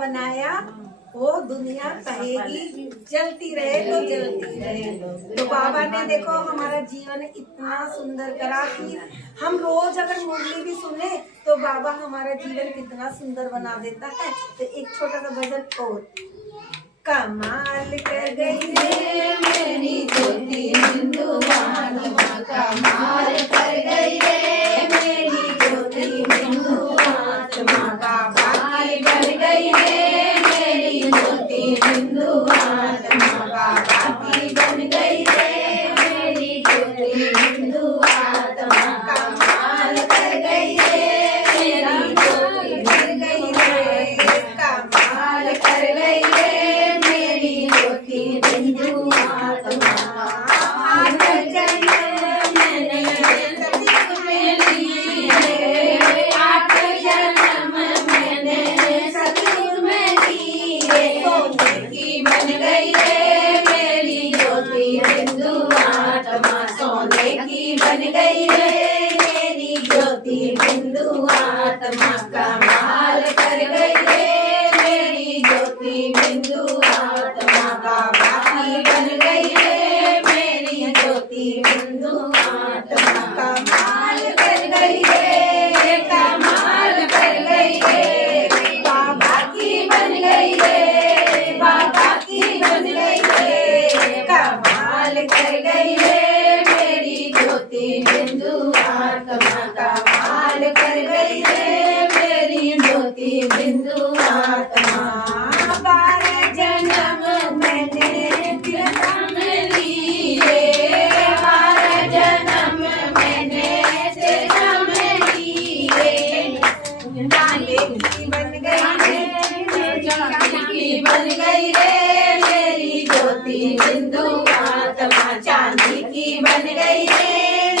बनाया वो दुनिया कहेगी जलती रहे तो जलती रहे। तो बाबा ने देखो हमारा जीवन इतना सुंदर करा कि हम रोज अगर मुरली भी सुने तो बाबा हमारा जीवन कितना सुंदर बना देता है। तो एक छोटा सा भजन और कमाल कर गई रे मेरी ज्योति हिंदुआत्मा, कमाल कर गई रे मेरी ज्योति हिंदुआत्मा, बाबा की बन गई रे मेरी ज्योति हिंदुआत्मा, बाबा की बन गई रे मेरी ज्योति हिंदुआत्मा, कमाल कर गई रे मेरी ज्योति बन गई रे, कमाल कर गई रे मेरी ज्योति हिंदुआत्मा। आठ जन्म मैंने सतयुग में लिए, आठ जन्म मैंने सतयुग में लिए, सोने की बन गई रे मेरी ज्योति हिंदुआत्मा, सोने की बन गई रे मेरी ज्योति हिंदुआत्मा, कमाल कर गई रे मेरी ज्योति हिंदुआत्मा, बाबा की बन गई रे मेरी ज्योति हिंदुआत्मा, कमाल कर गई रे, कमाल कर गई रे, बाबा की बन गई रे, बाबा की बन गई रे, कमाल कर गई रे मेरी ज्योति हिंदुआत्मा, कमाल कर गई रे मेरी ज्योति हिंदुआत्मा। 12 जन्म मैंने तिलका में लिए, 12 जन्म मैंने तिलका में लिए, चांदी की बन गई रे, चांदी की बन गई रे मेरी ज्योति हिंदुआत्मा, चांदी की बन गई रे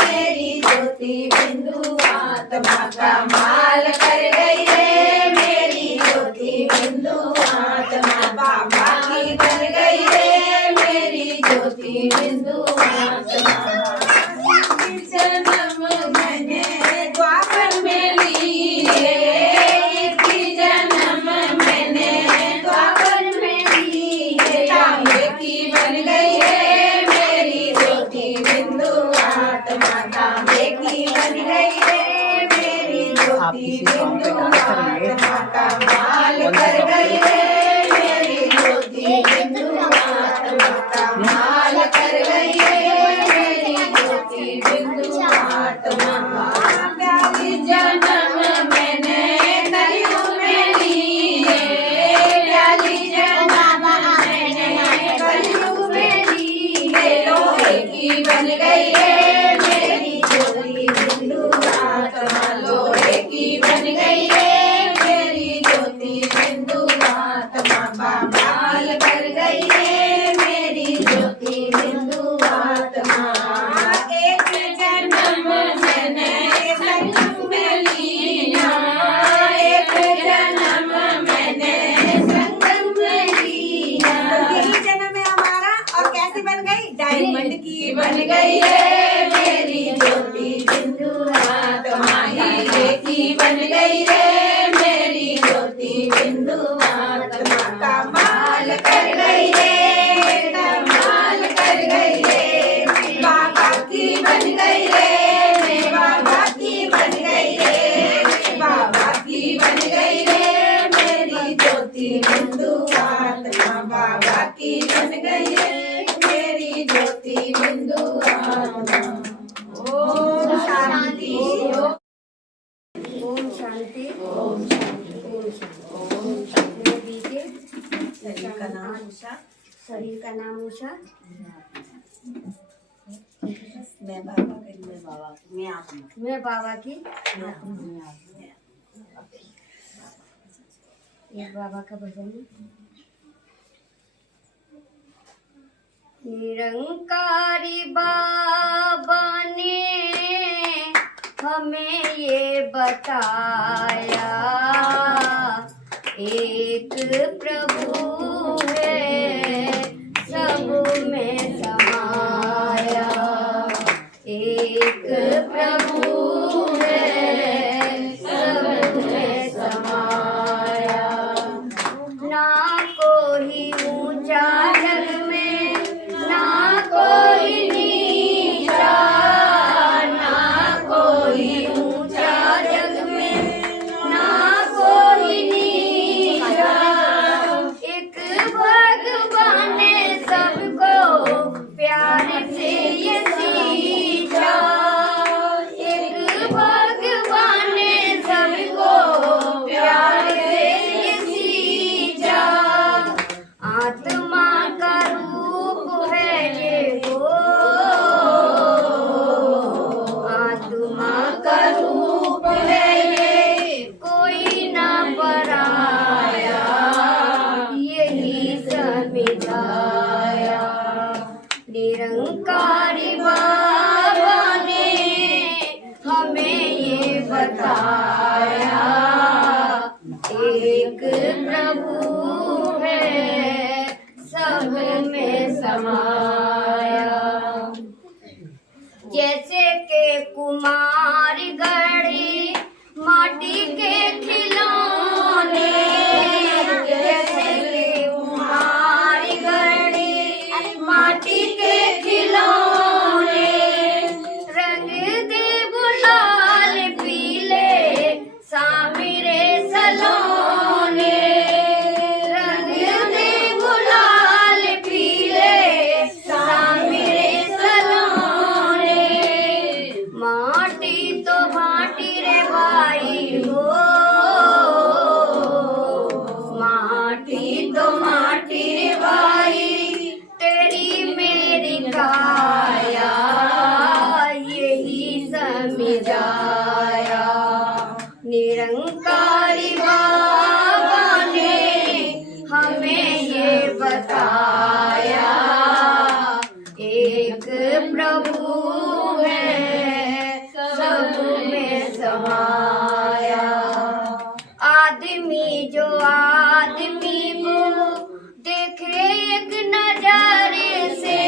मेरी ज्योति हिंदुआत्मा, कमाल कर गई रे मेरी ज्योति हिंदुआत्मा, बाबा की बन गई रे मेरी ज्योति हिंदुआत्मा। जन्म मैंने द्वापर में लिए, जन्म मैंने द्वापर में लिए, तांबे की बन गई रे मेरी ज्योति हिंदुआत्मा, तांबे की बन गई रे मेरी ज्योति हिंदुआत्मा, कमाल कर गई रे मेरी ज्योति हिंदुआत्मा, कमाल कर गई रे मेरी ज्योति हिंदुआत्मा। 42 जन्म मैंने कलयुग में लिए, 42 जन्म मैंने कलयुग में लिए, लोहे की बन गई रे मेरी ज्योति हिंदुआत्मा, लोहे की बन गई रे मेरी ज्योति हिंदुआत्मा, कमाल कर गई रे मेरी ज्योति हिंदुआत्मा। एक जन्म मैंने संगम में लिया, एक जन्म मैंने संगम में लिया, यही जन्म है हमारा। और कैसे बन गई? डायमंड की बन गई रे मेरी ज्योति हिंदुआत्मा, हीरे की बन गई रे मेरी ज्योति हिंदुआत्मा, कमाल कर गई रे, कमाल कर गई रे, बाबा की बन गई रे, बाबा की बन गई रे, बाबा की बन गई रे मेरी ज्योति हिंदुआत्मा, बाबा की बन गई रे मेरी ज्योति हिंदुआत्मा। ओम शांति, ओम शांति, ओम शांति, ओम शांति। शरीर का नाम उषा, शरीर का नाम उषा, मैं बाबा की, मैं बाबा की, ये बाबा का भजन है। निरंकारी बाबा ने हमें ये बताया, एक प्रभु है सब में समाया, एक प्रभु है सब में समाया। एक प्रभु है सब में समाया। जैसे के कुमार गढ़ी माटी के खिलौने, जैसे के कुमार गढ़ी माटी के खिलौने, रंग दे गुलाल पीले सामिरे सलोने, रंग दे गुलाल पीले सामिरे सलोने। माटी तो माटी रे भाई हो, माटी तो माटी रे भाई, तेरी मेरी काया यही समझाया। निरंकारी बाबा ने हमें ये बताया, एक प्रभु है सब में समाया। आदमी जो आदमी को देखे एक नजर से,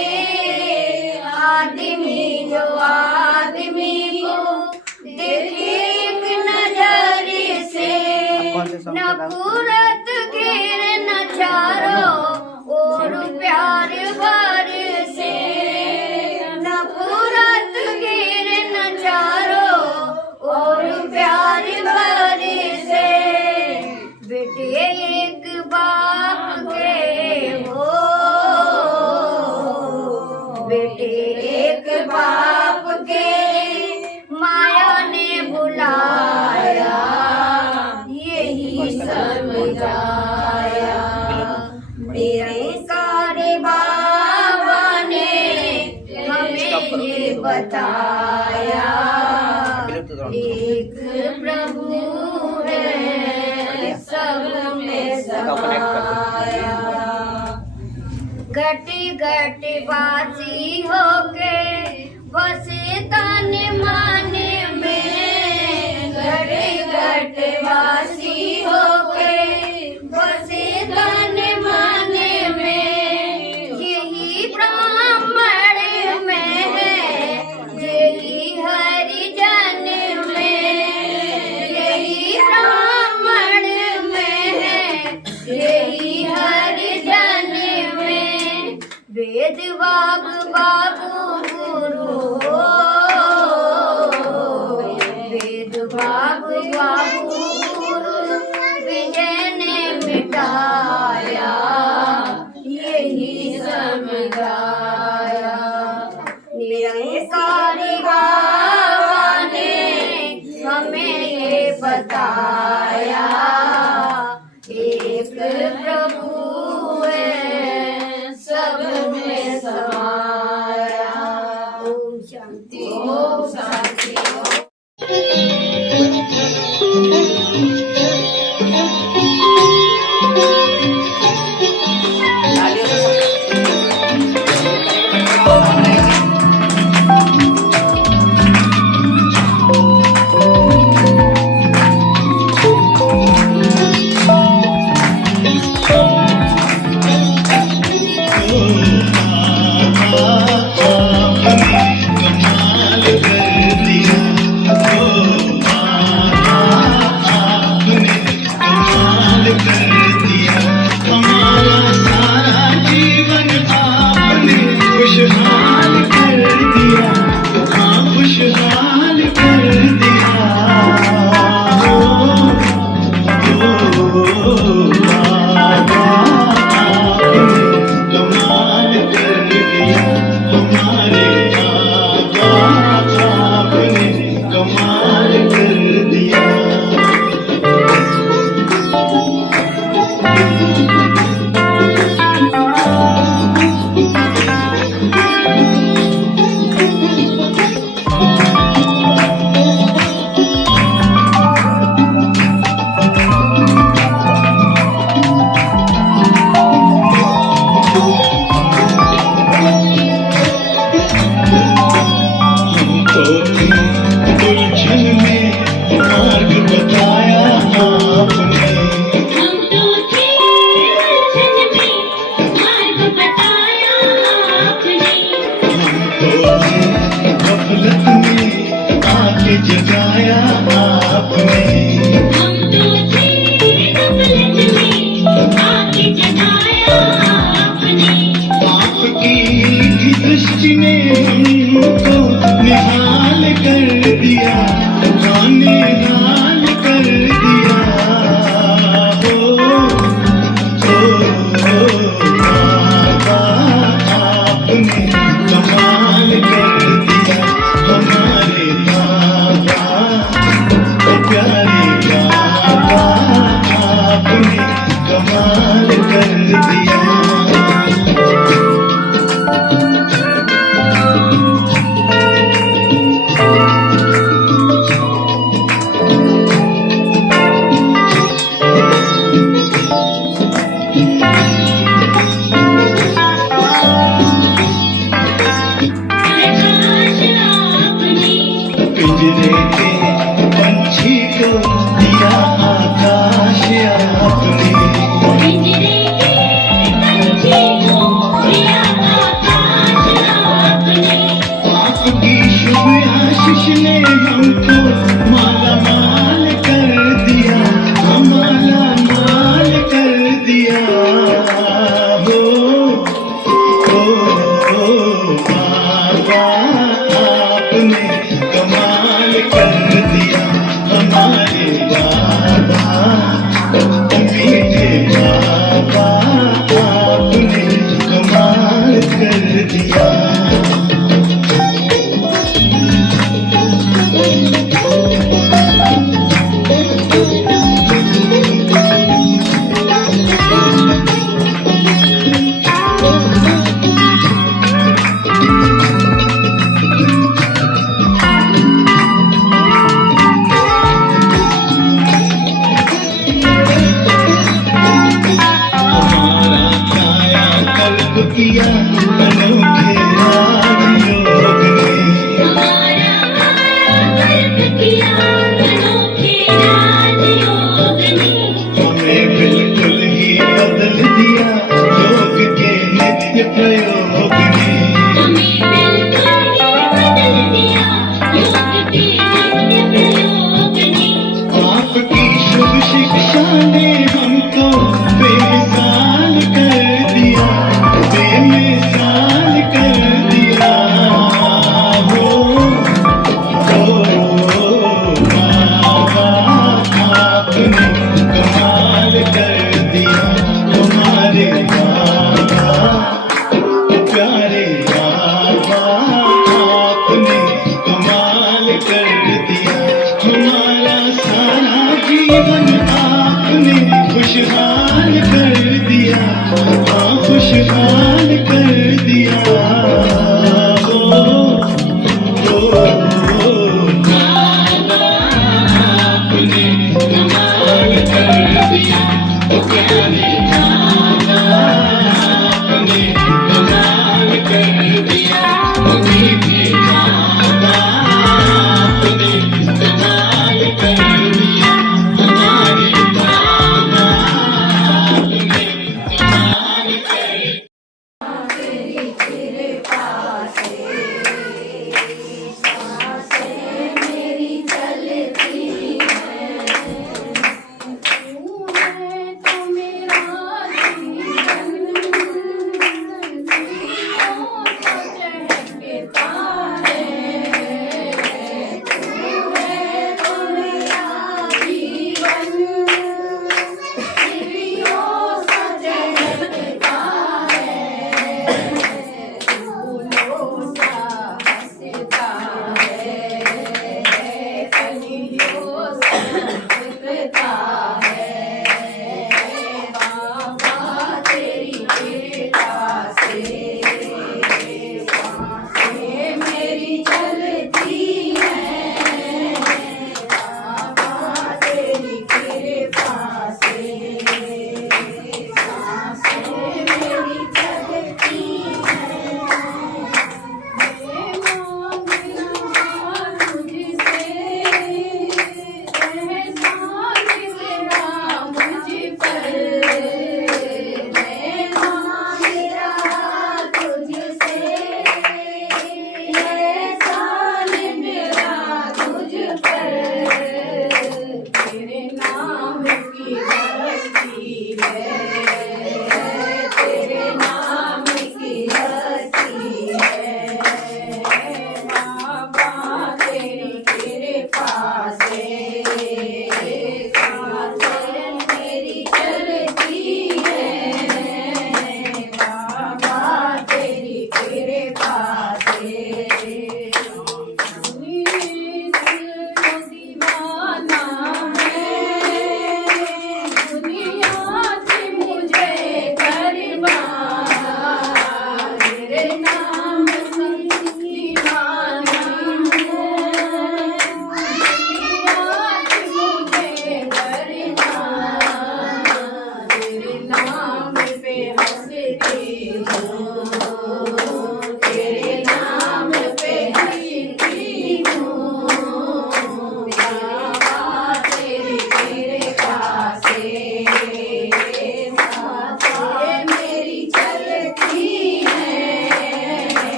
आदमी जो आदमी को देखे एक नजर से, नफरत घेरे न चारों और प्यार भर से, नफरत घेरे न चारों और प्यार भर से। बेटे एक बाप के हो, बेटे एक बाप के माया ने बुलाया, यही समझाया। निरंकारी बाबा ने हमें ये बताया, एक प्रभु है सब में समाया। घटी घटी बासी होके बसे तन मन में, घटी घटी बासी होके बसे तन मन में। यही ब्राह्मण में है, यही हरिजन में, यही ब्राह्मण में है, यही हरिजन में। वेद बाबू बाबू गुरु हो, वेद बाबू बाबू गुरु विजय ने मिटाया, यही समझाया। निरंकारी बाबा ने हमें ये बताया, एक प्रभु है सब में समाया। ओम शांति ओम शांति। उलझन में मार्ग बताया आपने। ने हमको निहाल कर दिया, हाँ निहाल कर दिया। बाबा आपने कमाल कर दिया, हमारे बाबा प्यारे बाबा आपने कमाल कर दिया। पिंजरे के पंछी को दिया आकाश आपने, पिंजरे के पंछी को दिया आकाश आपने। आपकी शुभ आशीष ने हमको माला माल कर दिया, माला माल कर दिया। बाबा आपने कमाल कर दिया, हमारे बाबा मीठे बाबा आपने कमाल कर दिया। हमारा काया कल्प किया अनोखे राजयोग ने, हमारा कल्प किया अनोखे राजयोग ने। हमें बिल्कुल ही बदल दिया योग के नित्य प्रयोग ने। हमें बिल्कुल ही बदल दिया योग के नित्य प्रयोग ने। आपकी शुभ शिक्षा ने हमको बेमिसाल कर दिया, बेमिसाल कर दिया। बाबा आपने कमाल कर दिया, हमारे बाबा प्यारे बाबा आपने कमाल कर दिया। हमारा सारा जीवन आपने खुशहाल कर दिया, हाँ खुशहाल कर दिया। बाबा आपने कमाल कर दिया, प्यारे बाबा आपने कमाल कर दिया, मीठे बाबा आपने कमाल कर दिया, हमारे बाबा आपने कमाल कर मेरी चलती है, तू है तो मेरा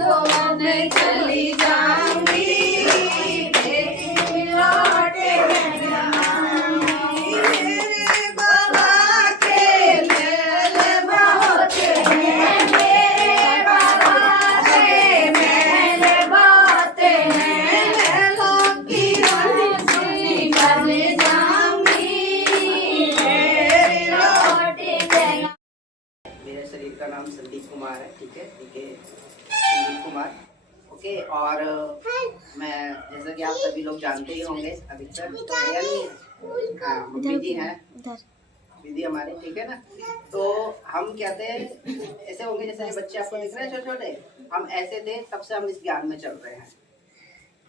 धोने चली जाऊंगी, फिर लौट के आऊंगी। मेरे बाबा के महल बहुत हैं, मेरे बाबा के महल बहुत हैं। महलों की रानी बन जाऊंगी, फिर लौट के। मेरे शरीर का नाम संदीप कुमार है, ठीक है, संदीप कुमार, ओके। और मैं, जैसा कि आप सभी लोग जानते ही होंगे, अधिकतर या नहीं, मम्मी जी हैं, दीदी हमारे, ठीक है ना। तो हम कहते हैं ऐसे होंगे, जैसे ये बच्चे आपको दिख रहे हैं छोटे छोटे, हम ऐसे थे तब से हम इस ज्ञान में चल रहे हैं।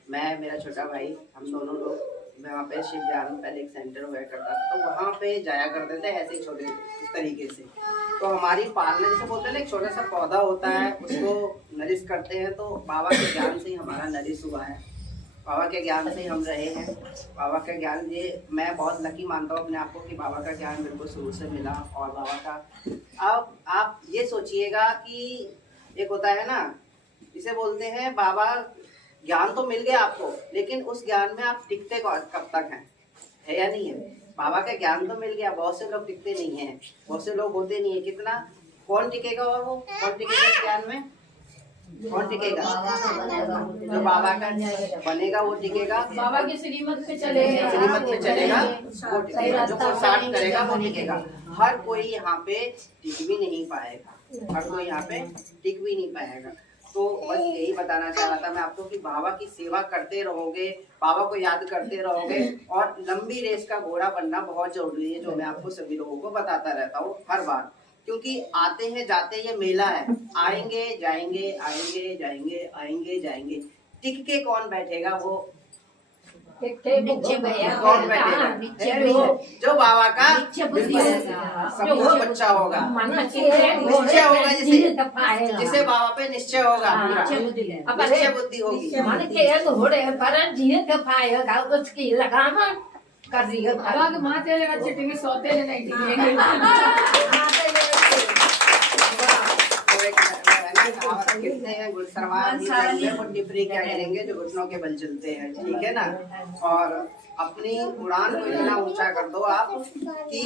मैं, मेरा छोटा भाई, हम दोनों लोग, मैं वहाँ पे शिव ज्ञान पहले एक सेंटर हुआ करता था, तो वहाँ पे जाया करते थे ऐसे ही छोटे इस तरीके से। तो हमारी पालना, जैसे बोलते हैं ना, एक छोटा सा पौधा होता है, उसको नरिश करते हैं, तो बाबा के ज्ञान से ही हमारा नरिश हुआ है, बाबा के ज्ञान से ही हम रहे हैं। बाबा का ज्ञान, ये मैं बहुत लकी मानता हूँ अपने आप को कि बाबा का ज्ञान मेरे को शुरू से मिला। और बाबा का, अब आप ये सोचिएगा कि एक होता है ना, जिसे बोलते हैं बाबा, ज्ञान तो मिल गया आपको, लेकिन उस ज्ञान में आप टिकते कब तक हैं, है या नहीं है। बाबा का ज्ञान तो मिल गया, बहुत से लोग टिकते नहीं हैं, बहुत से लोग होते नहीं है। कितना, कौन टिकेगा, और वो कौन टिकेगा इस ज्ञान में, कौन टिकेगा, जो बाबा का बनेगा वो टिकेगा, बाबा की श्रीमत पे चलेगा, श्रीमत पे चलेगा वो टिकेगा, जो पुरुषार्थ करेगा वो टिकेगा। हर कोई यहाँ पे टिक भी नहीं पाएगा, हर कोई यहाँ पे टिक भी नहीं पाएगा। तो बस यही बताना चाह रहा था मैं आपको कि बाबा की सेवा करते रहोगे, बाबा को याद करते रहोगे, और लंबी रेस का घोड़ा बनना बहुत जरूरी है, जो मैं आपको सभी लोगों को बताता रहता हूँ हर बार। क्योंकि आते हैं जाते, ये मेला है, आएंगे जाएंगे, आएंगे जाएंगे, आएंगे जाएंगे, टिक के कौन बैठेगा, वो कौन बैठेगा, जो बाबा का सबको बच्चा होगा, निश्चय होगा, जिसे बाबा पे निश्चय होगा, निश्चय बुद्धि होगी। उसकी लगाम कर रही है, माथे चिटेंगे, सोते नहीं कितने हैं टिपरी क्या करेंगे, जो घुटनों के बल चलते हैं, ठीक है ना। और अपनी उड़ान को इतना ऊंचा कर दो आप कि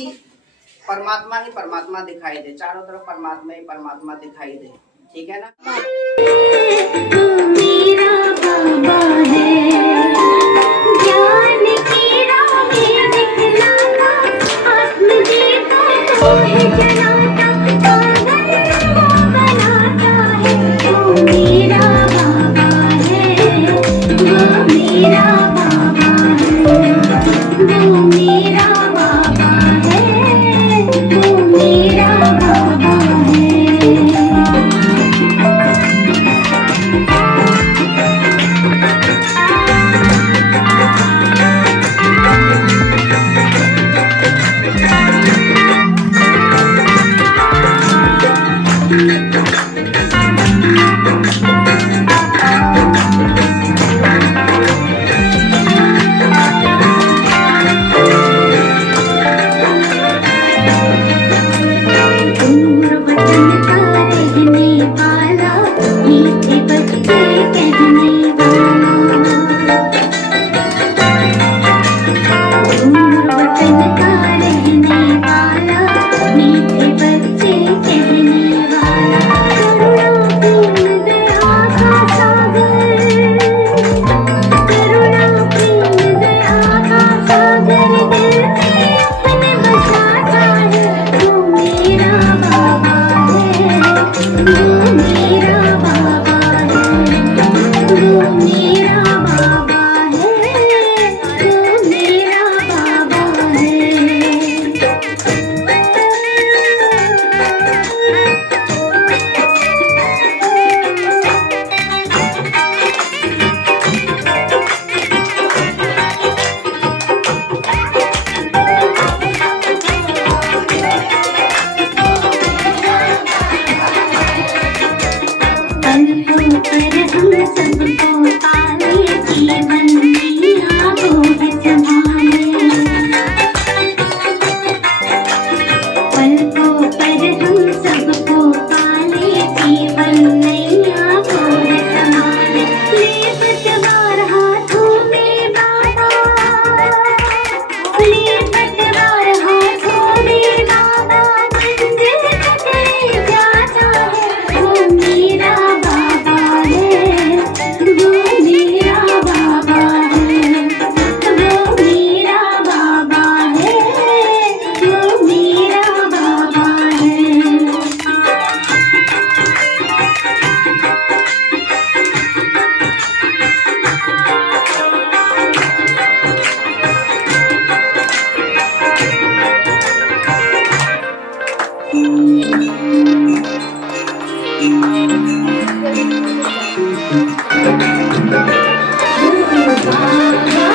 परमात्मा ही परमात्मा दिखाई दे, चारों तरफ परमात्मा ही परमात्मा दिखाई दे, ठीक है ना। मेरा बाबा है, ज्ञान की राह में दिखलाता, आत्मजीवन को है जलाता, पागल को बनाता है। वो मेरा बाबा है, वो मेरा बाबा है, वो मेरा बाबा है, वो मेरा बाबा है। पलकों पर हम सबको पाले जीवन नैया को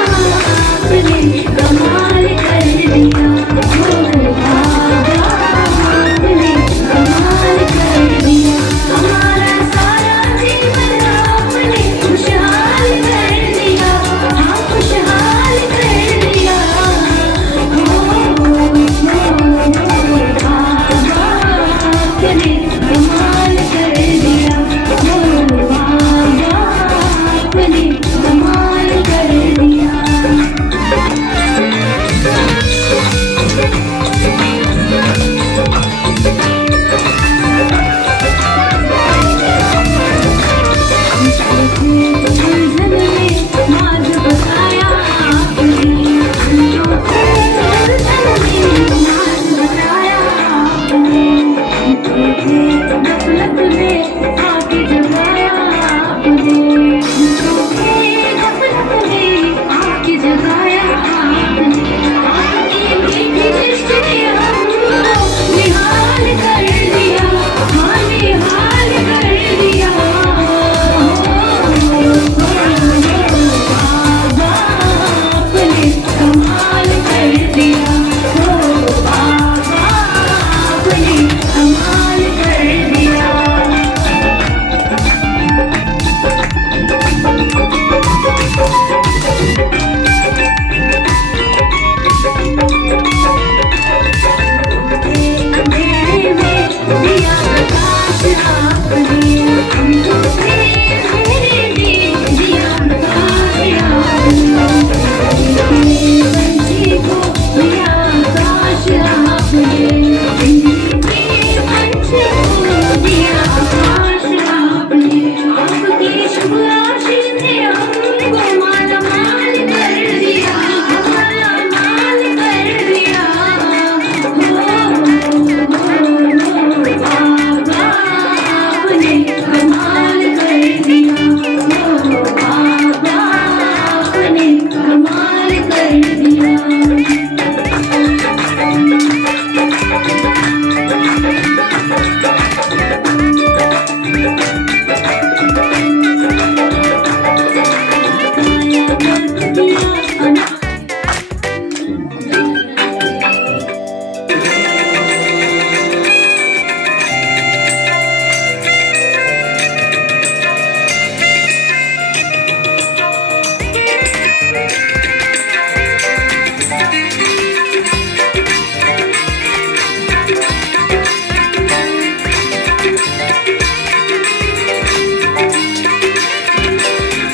आपने कमाल कर दिया, ओ बाबा आपने कमाल कर दिया। हमारा सारा जीवन आपने खुशहाल कर दिया, हाँ खुशहाल कर दिया। बाबा आपने कमाल कर दिया, बाबा आपने कमाल कर दिया। निहाल कर दिया, हाँ निहाल कर दिया। बाबा आपने कमाल कर दिया, ओ बाबा आपने कमाल कर दिया। अंधेरे में दिया प्रकाश आपने, अंधेरे में दिया प्रकाश आपने। पंछी को दिया आकाश आपने, पंछी को दिया आकाश आपने। आपकी शुभ आशीष ने हमको माला माल कर दिया, माला माल कर दिया। बाबा आपने कमाल कर दिया, बाबा आपने कमाल कर दिया।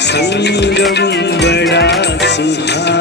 संगम बड़ा सुहाना